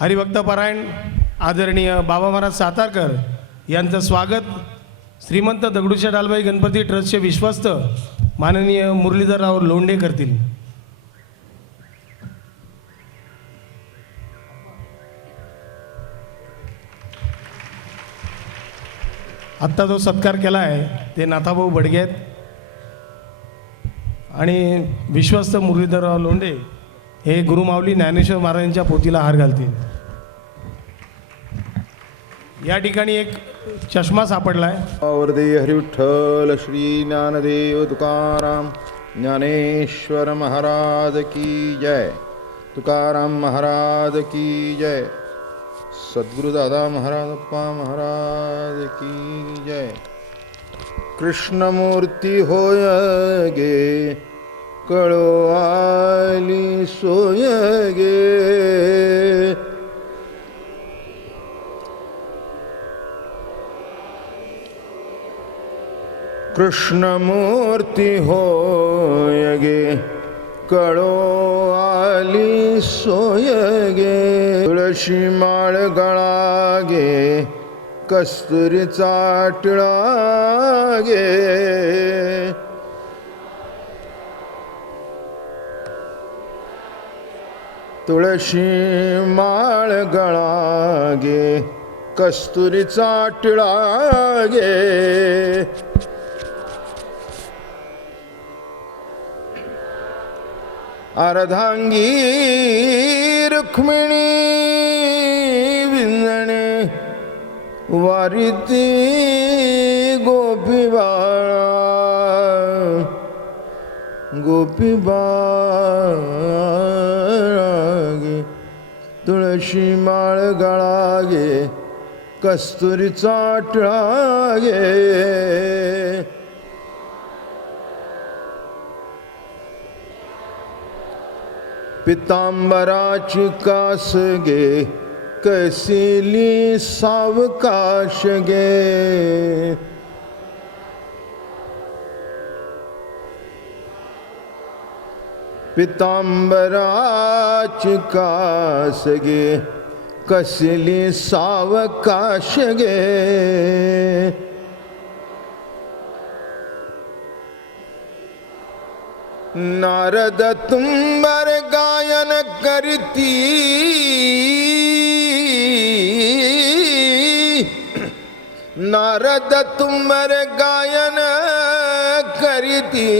हरिभक्तपरायण आदरणीय बाबा महाराज सातारकर यांचं स्वागत श्रीमंत दगडूशेठ हलवाई गणपती ट्रस्टचे विश्वस्त माननीय मुरलीधरराव लोंढे करतील. आत्ता जो सत्कार केला आहे ते नाथाभाऊ बडगे आहेत आणि विश्वस्त मुरलीधरराव लोंढे हे गुरुमाऊली ज्ञानेश्वर महाराजांच्या पोथीला हार घालतील. या ठिकाणी एक चष्मा सापडला आहे. वरदे हरिविठ्ठल श्री ज्ञानदेव तुकाराम ज्ञानेश्वर महाराज की जय. तुकाराम महाराज की जय. सद्गुरुदादा महाराजप्पा महाराज की जय. कृष्णमूर्ती होय गे कळो आली सोय गे. कृष्णमूर्ती होय गे कळो आली सोय गे. तुळशी माळ गळा गे कस्तुरीचा टिळा गे. तुळशी माळ गळा गे कस्तुरीचा टिळा गे. अर्धांगी रुक्मिणी विंजणे वारिती गोपी बाळा. गोपी बाळा गे तुळशी माळ गळा गे कस्तुरीचा टिळा गे. पितांबराची कास गे कैसिली सावकाश गे. पितांबराची कास गे कसली सावकाश गे. नारद तुंबर गायन करती नारद तुंबर गायन करती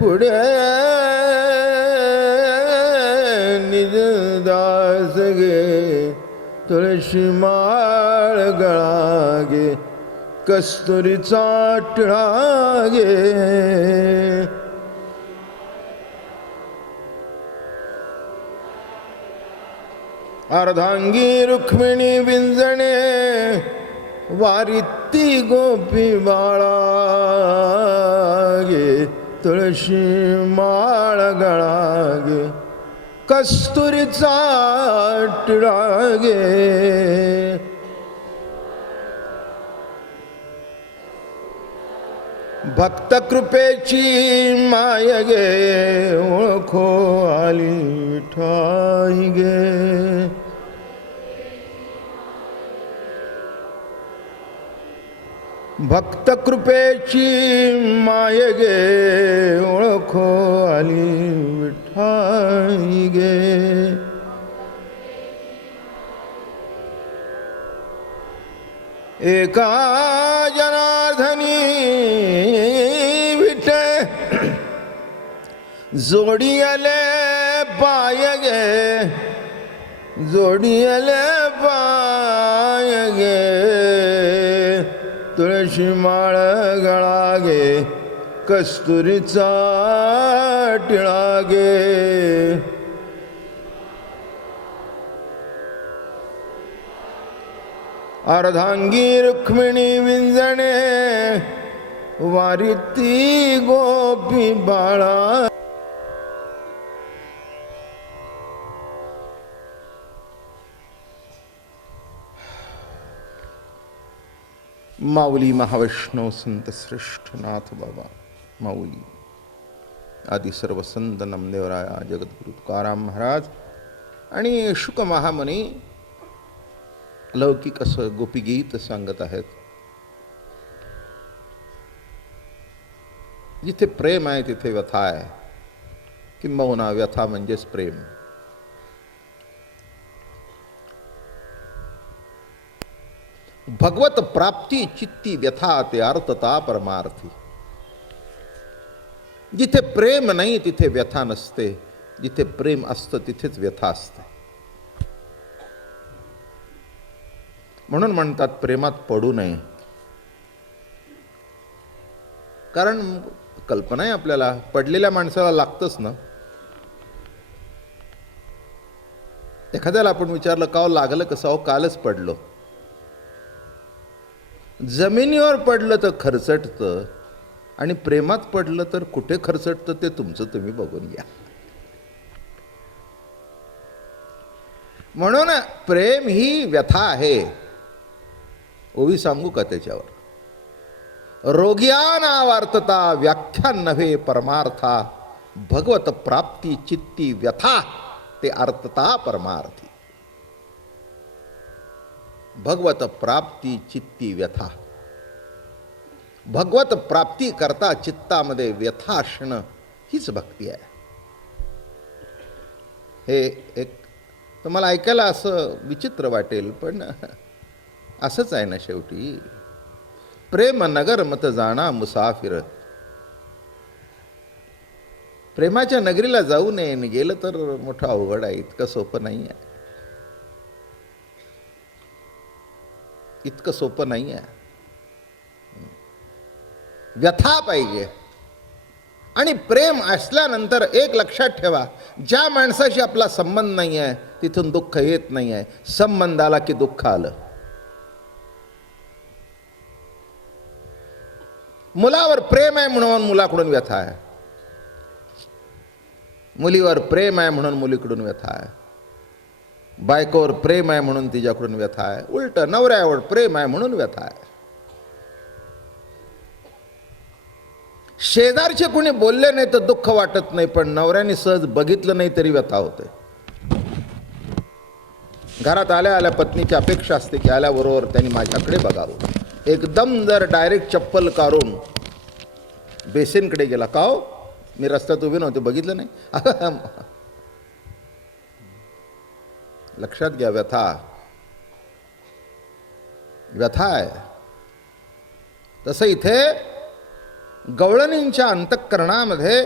पुढे निजदास गे तुळशी माळ गळा गे कस्तुरीचा टिळा गे. अर्धांगी रुक्मिणी विंजणे वारिती गोपी बाळा गे तुळशी माळ गळा गे कस्तुरीचा टिळा गे. भक्त कृपेची माय गे ओळखो आली विठाई गे. भक्त कृपेची माय गे ओळखो आली विठाई गे. एका जनार्दनी विठे जोडी आले पाय गे जोडी आले पाय गे तुळशी माळ गळा गे कस्तुरीचा टिळा गे. अर्धांगी रुक्मिणी विंजणे वारिती गोपी बाळा. माऊली महावैष्णव संत श्रेष्ठ नाथ बाबा माऊली आदि सर्व संत नामदेवराया जगद्गुरु तुकाराम महाराज आणि शुक महामुनी लौकिक असं गोपीगीत सांगत आहेत. जिथे प्रेम आहे तिथे व्यथा आहे, किंबहुना व्यथा म्हणजेच प्रेम. भगवत प्राप्ती चित्ती व्यथा ते अर्थता परमार्थी. जिथे प्रेम नाही तिथे व्यथा नसते, जिथे प्रेम असतं तिथेच व्यथा असते. म्हणून म्हणतात प्रेमात पडू नये. कारण कल्पना आहे आपल्याला, पडलेल्या माणसाला लागतंच ना. एखाद्याला आपण विचारलं का लागलं कसं, अहो कालच पडलो. जमिनीवर पडलं तर खरचटतं आणि प्रेमात पडलं तर कुठे खरचटतं ते तुमचं तुम्ही बघून घ्या. म्हणून प्रेम ही व्यथा आहे. ओवी सांगू का त्याच्यावर? रोगियानावार्तता व्याख्या नव्हे परमार्था, भगवत प्राप्ती चित्ती व्यथा ते अर्थता परमार्थी. भगवत प्राप्ती चित्ती व्यथा. भगवत प्राप्ती करता चित्तामध्ये व्यथा असणं हीच भक्ती आहे. हे एक तुम्हाला ऐकायला असं विचित्र वाटेल, पण असंच आहे ना शेवटी. प्रेम नगर मत जाणा मुसाफिर. प्रेमाच्या नगरीला जाऊ नये, गेलं तर मोठं अवघड आहे. इतकं सोपं नाही आहे, इतकं सोपं नाही आहे. व्यथा पाहिजे. आणि प्रेम असल्यानंतर एक लक्षात ठेवा, ज्या माणसाशी आपला संबंध नाही आहे तिथून दुःख येत नाही आहे. संबंध आला की दुःख आलं. मुलावर प्रेम आहे म्हणून मुलाकडून व्यथा आहे, मुलीवर प्रेम आहे म्हणून मुलीकडून व्यथा आहे, बायकोवर प्रेम आहे म्हणून तिच्याकडून व्यथा आहे, उलट नवऱ्यावर प्रेम आहे म्हणून व्यथा आहे. शेजारचे कोणी बोलले नाही तर दुःख वाटत नाही, पण नवऱ्याने सहज बघितलं नाही तरी व्यथा होते. घरात आल्या आल्या पत्नीची अपेक्षा असते की आल्याबरोबर त्यांनी माझ्याकडे बघावं. एकदम जर डायरेक्ट चप्पल काढून बेसिनकडे गेला, का हो मी रस्त्यात उभे नव्हते बघितलं नाही. लक्षात घ्या, व्यथा व्यथा आहे. तसं इथे गवळणींच्या अंतःकरणामध्ये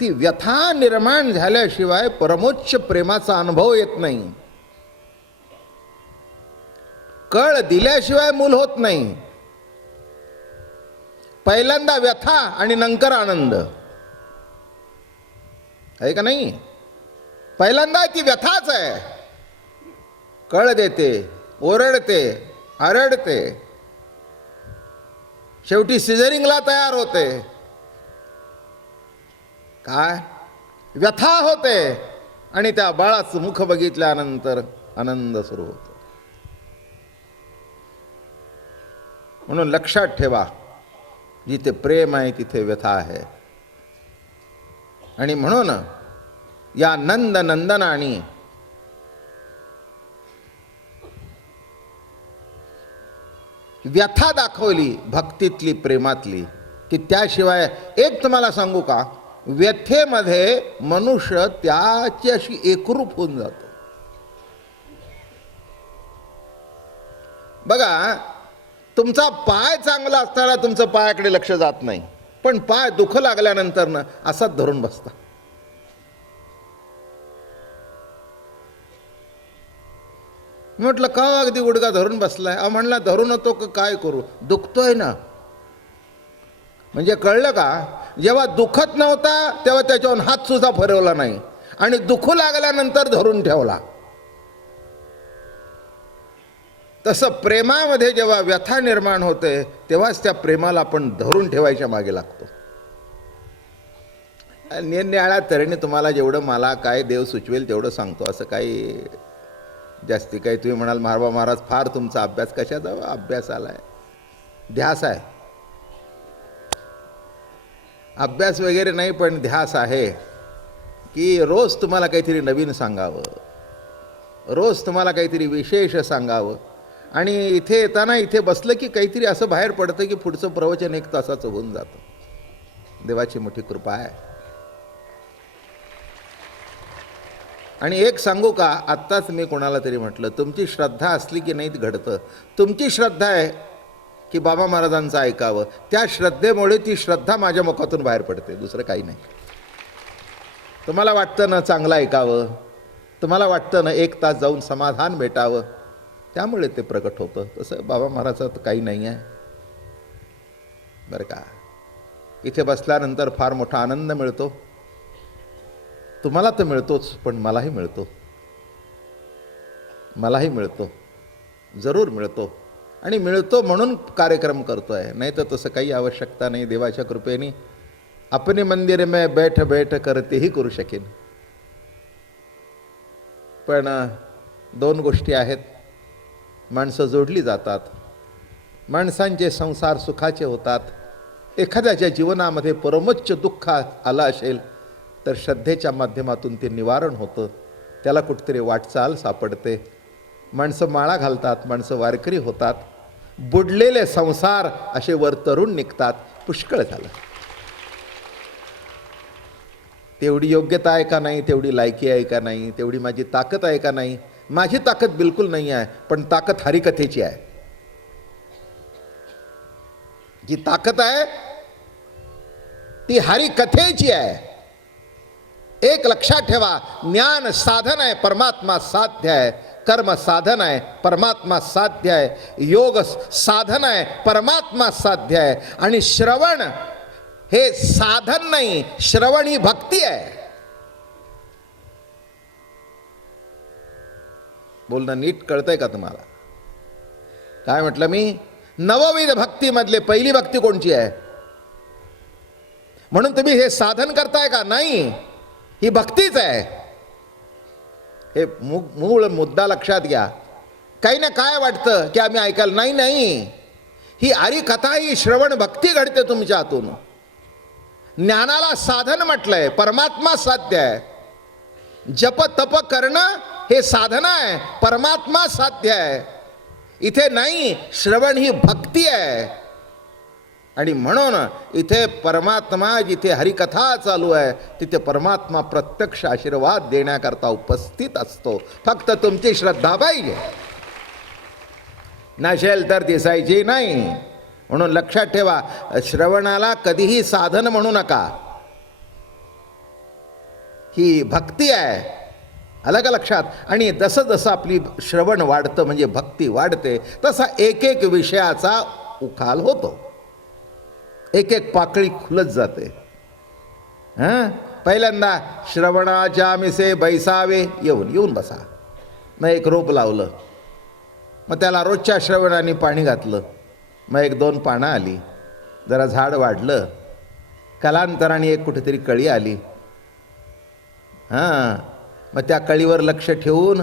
ती व्यथा निर्माण झाल्याशिवाय परमोच्च प्रेमाचा अनुभव येत नाही. कळ दिल्याशिवाय मूल होत नाही. पहिल्यांदा व्यथा आणि नंतर आनंद आहे का नाही? पहिल्यांदा ती व्यथाच आहे. कळ देते, ओरडते, आरडते, शेवटी सिझरिंगला तयार होते. काय व्यथा होते आणि त्या बाळाचं मुख बघितल्यानंतर आनंद सुरू होतो. म्हणून लक्षात ठेवा, जिथे प्रेम आहे तिथे व्यथा आहे. आणि म्हणून या नंदनंदनाने व्यथा दाखवली भक्तीतली, प्रेमातली, की त्याशिवाय एक तुम्हाला सांगू का, व्यथेमध्ये मनुष्य त्याच्याशी एकरूप होऊन जातो. बघा, तुमचा पाय चांगला असताना तुमचं पायाकडे लक्ष जात नाही, पण पाय दुख लागल्यानंतर ना असाच धरून बसता. म्हटलं का अगदी गुडघा धरून बसलाय? म्हणला धरून होतो का काय करू, दुखतोय ना. म्हणजे कळलं का, जेव्हा दुखत नव्हता तेव्हा त्याच्यावर हात सुद्धा फिरवला नाही आणि दुखू लागल्यानंतर धरून ठेवला. तसं प्रेमामध्ये जेव्हा व्यथा निर्माण होते तेव्हाच त्या प्रेमाला आपण धरून ठेवायच्या मागे लागतो. निरनिराळ्या तऱ्हेने तुम्हाला जेवढं मला काय देव सुचवेल तेवढं सांगतो. असं काही जास्ती काही तुम्ही म्हणाल महाराज महाराज फार तुमचा अभ्यास, कशाचा अभ्यास आलाय, ध्यास आहे. अभ्यास वगैरे नाही पण ध्यास आहे. की रोज तुम्हाला काहीतरी नवीन सांगावं, रोज तुम्हाला काहीतरी विशेष सांगावं. आणि इथे येताना इथे बसलं की काहीतरी असं बाहेर पडतं की पुढचं प्रवचन 1 तासाचं होऊन जातं. देवाची मोठी कृपा आहे. आणि एक सांगू का, आत्ताच मी कोणाला तरी म्हटलं, तुमची श्रद्धा असली की नाही घडतं. तुमची श्रद्धा आहे की बाबा महाराजांचं ऐकावं, त्या श्रद्धेमुळे ती श्रद्धा माझ्या मुखातून बाहेर पडते, दुसरं काही नाही. तुम्हाला वाटतं ना चांगलं ऐकावं, तुम्हाला वाटतं ना 1 तास जाऊन समाधान भेटावं, त्यामुळे ते प्रकट होतं. तसं बाबा महाराजाचं काही नाही आहे बरं का. इथे बसल्यानंतर फार मोठा आनंद मिळतो. तुम्हाला तर मिळतोच, पण मलाही मिळतो, मलाही मिळतो, जरूर मिळतो. आणि मिळतो म्हणून कार्यक्रम करतो आहे, नाही तर तसं काही आवश्यकता नाही. देवाच्या कृपेने अपने मंदिर में बैठ बैठ कर तेही करू शकेन. पण 2 गोष्टी आहेत. माणसं जोडली जातात, माणसांचे संसार सुखाचे होतात. एखाद्याच्या जीवनामध्ये परमोच्च दुःख आलं असेल तर श्रद्धेच्या माध्यमातून ते निवारण होतं, त्याला कुठेतरी वाटचाल सापडते. माणसं माळा घालतात, माणसं वारकरी होतात, बुडलेले संसार असे वर तरुण निघतात. पुष्कळ झालं. तेवढी योग्यता आहे का नाही, तेवढी लायकी आहे का नाही, तेवढी माझी ताकद आहे का नाही. माझी ताकद बिलकुल नाही आहे, पण ताकद हरिकथेची आहे. जी ताकद आहे ती हरिकथेची आहे. एक लक्षात ठेवा, ज्ञान साधन आहे, परमात्मा साध्य आहे. कर्म साधन आहे, परमात्मा साध्य आहे. योग साधन आहे, परमात्मा साध्य आहे. आणि श्रवण हे साधन नाही, श्रवण ही भक्ती आहे. बोलणं नीट कळतंय का तुम्हाला? काय म्हटलं मी? नवविध भक्तीमधले पहिली भक्ती कोणची आहे? म्हणून तुम्ही हे साधन करताय का? नाही, ही भक्तीच आहे. हे मूळ मुद्दा लक्षात घ्या. काही ना काय वाटतं की आम्ही ऐकायला, नाही नाही, ही हरिकथा, ही श्रवण भक्ती घडते तुमच्या हातून. ज्ञानाला साधन म्हटलंय, परमात्मा साध्य आहे. जप तप करणं हे साधन आहे, परमात्मा साध्य आहे. इथे नाही, श्रवण ही भक्ती आहे. आणि म्हणून इथे परमात्मा, जिथे हरिकथा चालू आहे तिथे परमात्मा प्रत्यक्ष आशीर्वाद देण्याकरता उपस्थित असतो. फक्त तुमची श्रद्धा पाहिजे, नसेल तर दिसायची नाही. म्हणून लक्षात ठेवा, श्रवणाला कधीही साधन म्हणू नका. ही भक्ती आहे, आलं का लक्षात? आणि जसं जसं आपली श्रवण वाढतं म्हणजे भक्ती वाढते, तसा एक एक विषयाचा उखाल होतो, एक एक पाकळी खुलत जाते. पहिल्यांदा श्रवणाच्या मिसे बैसावे, येऊन बसा. मग एक रोप लावलं, मग त्याला रोजच्या श्रवणाने पाणी घातलं, मग 1-2 पानं आली, जरा झाड वाढलं. कालांतराने एक कुठेतरी कळी आली. मग त्या कळीवर लक्ष ठेवून,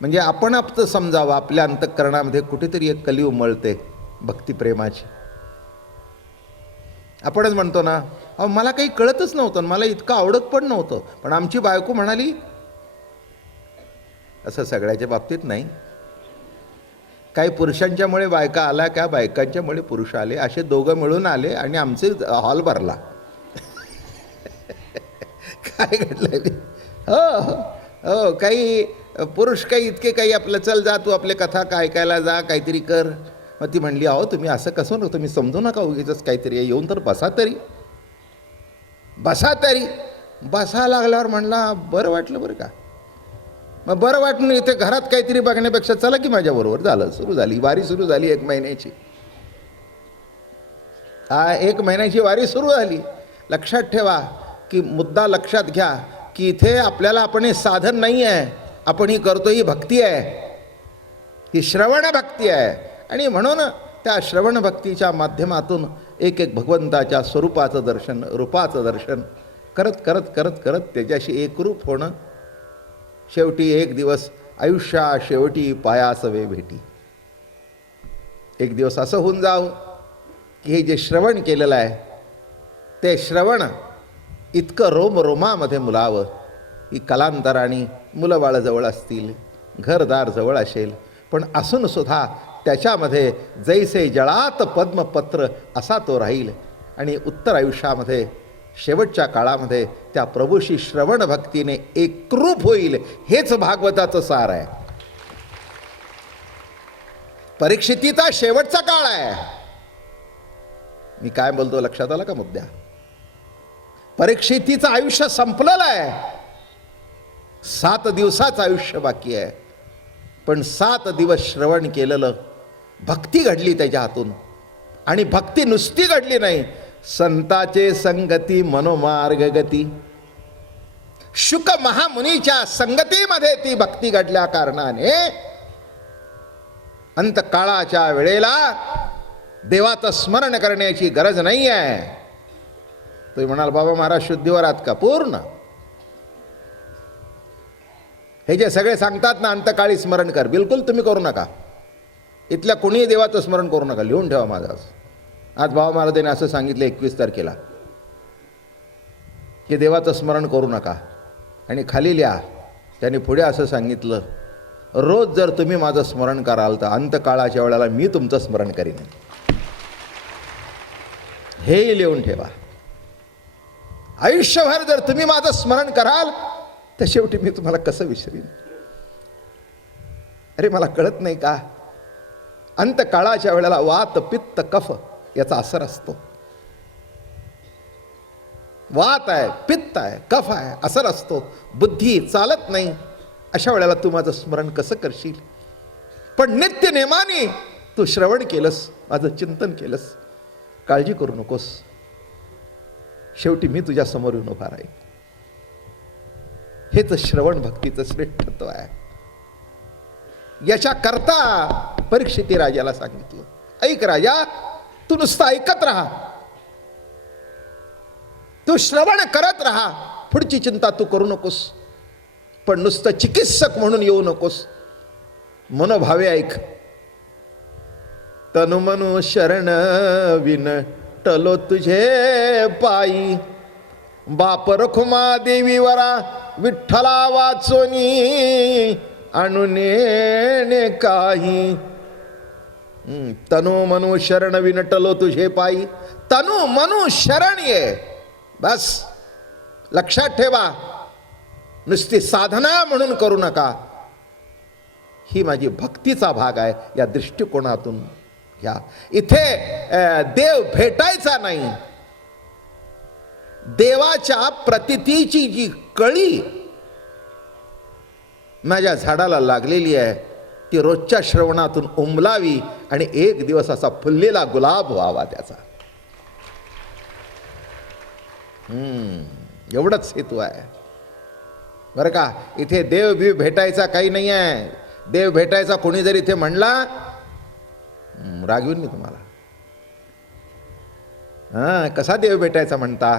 म्हणजे आपण आपलं समजावं, आपल्या अंतःकरणामध्ये कुठेतरी एक कली उमळते भक्तिप्रेमाची. आपणच म्हणतो ना, अहो मला काही कळतच नव्हतं, मला इतकं आवडत पण नव्हतं, पण आमची बायको म्हणाली. असं सगळ्याच्या बाबतीत नाही. काही पुरुषांच्यामुळे बायका आल्या, काय बायकांच्यामुळे पुरुष आले, असे दोघं मिळून आले आणि आमचे हॉल भरला. काय घडलं? हो, काही पुरुष काही इतके काही आपलं, चल जा तू आपले कथा ऐकायला जा, काहीतरी कर. मग ती म्हणली, अहो तुम्ही असं कसं नव्हतं, तुम्ही समजू नका उगीच काहीतरी, येऊन तर बसा तरी. बसा लागल्यावर म्हणला, बरं वाटलं बरं का. मग बरं वाटून इथे घरात काहीतरी बघण्यापेक्षा चला की माझ्याबरोबर. झालं, सुरू झाली वारी, सुरू झाली 1 महिन्याची. 1 महिन्याची वारी सुरू झाली. लक्षात ठेवा की मुद्दा लक्षात घ्या की इथे आपल्याला आपण हे साधन नाही आहे, आपण ही करतो ही भक्ती आहे, ही श्रवण भक्ती आहे. आणि म्हणून त्या श्रवण भक्तीच्या माध्यमातून एक एक भगवंताच्या स्वरूपाचं दर्शन, रूपाचं दर्शन करत करत करत करत त्याच्याशी एकरूप होणं. शेवटी एक दिवस आयुष्या शेवटी पायासवे भेटी. एक दिवस असं होऊन जावं की हे जे श्रवण केलेलं आहे ते श्रवण इतकं रोमरोमामध्ये मुलावं की कालांतराने मुलं बाळं जवळ असतील, घरदार जवळ असेल, पण असूनसुद्धा त्याच्यामध्ये जैसे जळात पद्मपत्र असा तो राहील आणि उत्तर आयुष्यामध्ये शेवटच्या काळामध्ये त्या प्रभूशी श्रवण भक्तीने एकरूप होईल. हेच भागवताचं सार आहे. परीक्षितीचा शेवटचा काळ आहे. मी काय बोलतो लक्षात आला का मुद्दा? परीक्षितीचं आयुष्य संपलेलं आहे. 7 दिवसाचं आयुष्य बाकी आहे. पण 7 दिवस श्रवण केलेलं, भक्ती घडली त्याच्या हातून. आणि भक्ती नुसती घडली नाही, संताचे संगती मनोमार्ग गती. शुक महामुनीच्या संगतीमध्ये ती भक्ती घडल्या कारणाने अंतकाळाच्या वेळेला देवाचं स्मरण करण्याची गरज नाही आहे. तुम्ही म्हणाल बाबा महाराज शुद्धीवर आहात का? पूर्ण. हे जे सगळे सांगतात ना अंतकाळी स्मरण कर, बिलकुल तुम्ही करू नका. इथल्या कोणीही देवाचं स्मरण करू नका. लिहून ठेवा माझं. आज बाबा महाराजांनी असं सांगितलं 21 तारखेला की देवाचं स्मरण करू नका. आणि खाली लिहा, त्यांनी पुढे असं सांगितलं, रोज जर तुम्ही माझं स्मरण कराल तर अंतकाळाच्या वेळेला मी तुमचं स्मरण करीन. हे लिहून ठेवा. आयुष्यभर जर तुम्ही माझं स्मरण कराल तर शेवटी मी तुम्हाला कसं विसरीन? अरे मला कळत नाही का? अंतकाळाच्या वेळेला वात पित्त कफ याचा असर असतो. वात आहे, पित्त आहे, कफ आहे, असर असतो. बुद्धी चालत नाही. अशा वेळेला तू माझं स्मरण कसं करशील? पण नित्य नेमाने तू श्रवण केलंस, माझं चिंतन केलंस, काळजी करू नकोस. शेवटी मी तुझ्या समोर येऊन उभा राहील. हेच श्रवण भक्तीचं श्रेष्ठत्व आहे. याच्याकरता परीक्षिती राजाला सांगितलं, ऐक राजा, तू नुसतं ऐकत राहा, तू श्रवण करत राहा, पुढची चिंता तू करू नकोस. पण नुसतं चिकित्सक म्हणून येऊ नकोस. मनोभावे ऐक. तनु मनु शरण विन टलो तुझे पायी, बाप रखुमा देवी वरा विठ्ठला वाचोनी आणुने काही. तनु मनु शरण विनटलो तुझे पायी. तनु मनु शरण ये. बस लक्षात ठेवा, नुसती साधना म्हणून करू नका. ही माझी भक्तीचा भाग आहे. या दृष्टिकोनातून घ्या. इथे देव भेटायचा नाही. देवाच्या प्रतितीची जी कळी माझ्या झाडाला लागलेली आहे ती रोजच्या श्रवणातून उमलावी आणि एक दिवस असा फुललेला गुलाब व्हावा त्याचा. एवढंच हेतू आहे बरं का. इथे देव बिव भेटायचा काही नाही आहे. देव भेटायचा कोणी जर इथे म्हणला, रागवीन मी तुम्हाला. कसा देव भेटायचा म्हणता?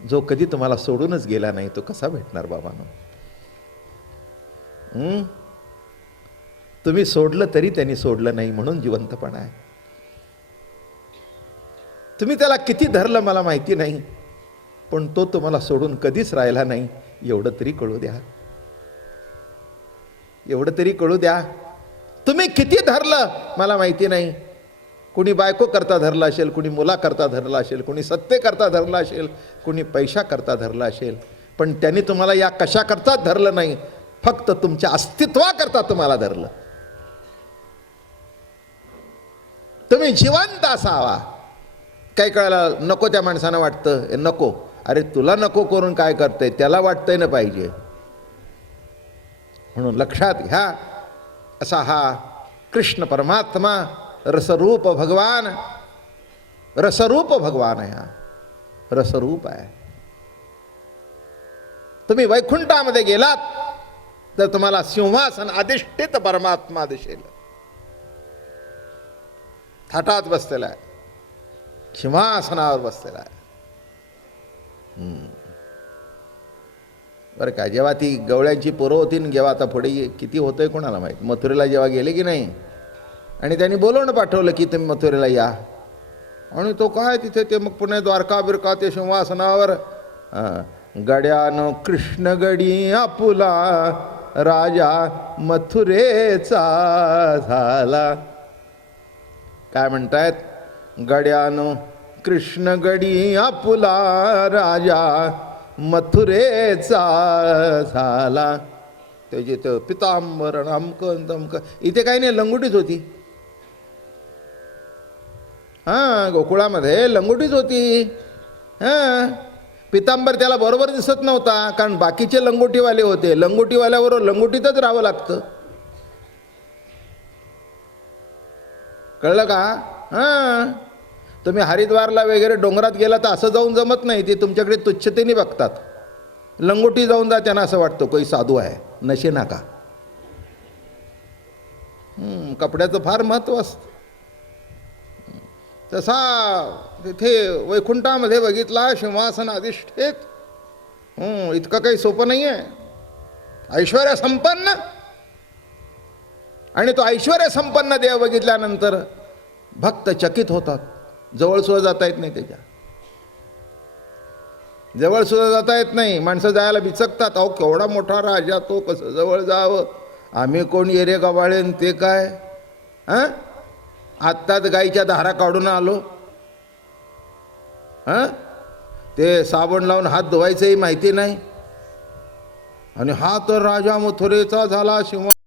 जो कधी तुम्हाला सोडूनच गेला नाही तो कसा भेटणार बाबांनो? तुम्ही सोडलं तरी त्यांनी सोडलं नाही म्हणून जिवंतपणा आहे. तुम्ही त्याला किती धरलं मला माहिती नाही, पण तो तुम्हाला सोडून कधीच राहिला नाही. एवढं तरी कळू द्या. एवढं तरी कळू द्या. तुम्ही किती धरलं मला माहिती नाही. कुणी बायको करता धरला असेल, कुणी मुला करता धरला असेल, कुणी सत्ते करता धरला असेल, कुणी पैसा करता धरला असेल, पण त्यांनी तुम्हाला या कशा करताच धरलं नाही, फक्त तुमच्या अस्तित्वाकरता तुम्हाला धरलं. तुम्ही जिवंत असावा. काही कळायला नको त्या माणसानं वाटतं नको. अरे तुला नको करून काय करतंय, त्याला वाटतंय ना पाहिजे. म्हणून लक्षात घ्या, असा हा कृष्ण परमात्मा रसरूप भगवान, रसरूप भगवान आहे. हा रसरूप आहे. तुम्ही वैकुंठामध्ये गेलात तर तुम्हाला सिंहासन अधिष्ठित परमात्मा दिसेल. थाटात बसलेला आहे, सिंहासनावर बसलेला आहे. बरं का. जेव्हा ती गवळ्यांची पोरं होती न, जेव्हा आता पुढे किती होतंय कोणाला माहीत, मथुरेला जेव्हा गेले की नाही, आणि त्यांनी बोलवणं पाठवलं की तुम्ही मथुरेला या, आणि तो काय तिथे ते मग पुणे द्वारका बिरका ते सिंहासनावर गड्यानो कृष्ण गडी आपुला राजा मथुरेचा झाला. काय म्हणतायत? गड्यानो कृष्ण गडी आपुला राजा मथुरेचा झाला. त्याची तर पितांबर अमकं तमकं. इथे काही नाही, लंगोटीच होती. हां, गोकुळामध्ये लंगोटीच होती. हां, पितांबर त्याला बरोबर दिसत नव्हता, कारण बाकीचे लंगोटीवाले होते. लंगोटीवाल्याबरोबर लंगोटीतच राहावं लागतं. कळलं का? हां, तुम्ही हरिद्वारला वगैरे डोंगरात गेला तर असं जाऊन जमत नाही. ते तुमच्याकडे तुच्छतेने बघतात. लंगोटी जाऊन जा, त्यांना असं वाटतं कोई साधू आहे, नशे नाका. कपड्याचं फार महत्त्व असतं. तसा तिथे वैकुंठामध्ये बघितला सिंहासन अधिष्ठित. इतकं काही सोपं नाही आहे. ऐश्वर्य संपन्न, आणि तो ऐश्वर्य संपन्न देव बघितल्यानंतर भक्त चकित होतात. जवळ सुद्धा जाता येत नाही, त्याच्या जवळ सुद्धा जाता येत नाही. माणसं जायला बिचकतात. अहो, केवढा मोठा राजा, तो कसं जवळ जावं? आम्ही कोण येरे गवाळेन ते काय? हां, आत्ताच गाईच्या धारा काढून आलो. हां, ते साबण लावून हात धुवायचंही माहिती नाही. आणि हा तर राजा मथुरेचा झाला, सिंह